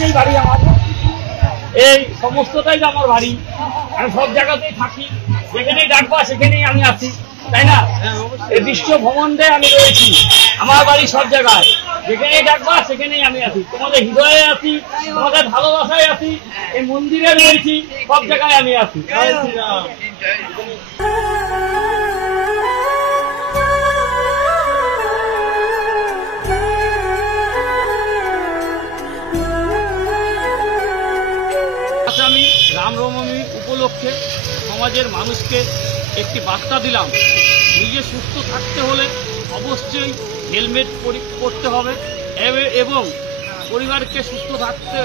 বাড়িতেই বাড়ি আমার, এই সমস্তটাই আমার বাড়ি। আমি সব জায়গাতেই থাকি, যেখানেই ডাকবা সেখানেই আমি আছি, তাই না? এই বিশ্ব ভ্রমণে আমি রয়েছি, আমার বাড়ি সব জায়গায়, যেখানেই ডাকবা সেখানেই আমি আছি। তোমাদের হৃদয়ে আছি, তোমাদের ভালোবাসায় আছি, এই মন্দিরে রয়েছি, সব জায়গায় আমি আছি। আমি রামনবমী উপলক্ষে সমাজের মানুষকে একটি বার্তা দিলাম, নিজে সুস্থ থাকতে হলে অবশ্যই হেলমেট পরতে হবে এবং পরিবারকে সুস্থ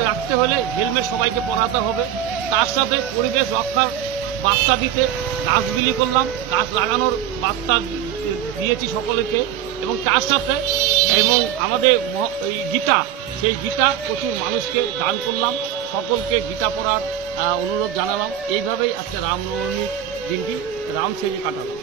রাখতে হলে হেলমেট সবাইকে পরাতে হবে। তার সাথে পরিবেশ রক্ষার বার্তা দিতে গাছ বিলি করলাম, গাছ লাগানোর বার্তা দিয়েছি সকলকে, এবং তার সাথে এবং আমাদের গীতা, সেই গীতা প্রচুর মানুষকে দান করলাম, সকলকে গীতা পড়ার অনুরোধ জানালাম। এইভাবেই আজকে রামনবমীর দিনটি রাম সেজে কাটালাম।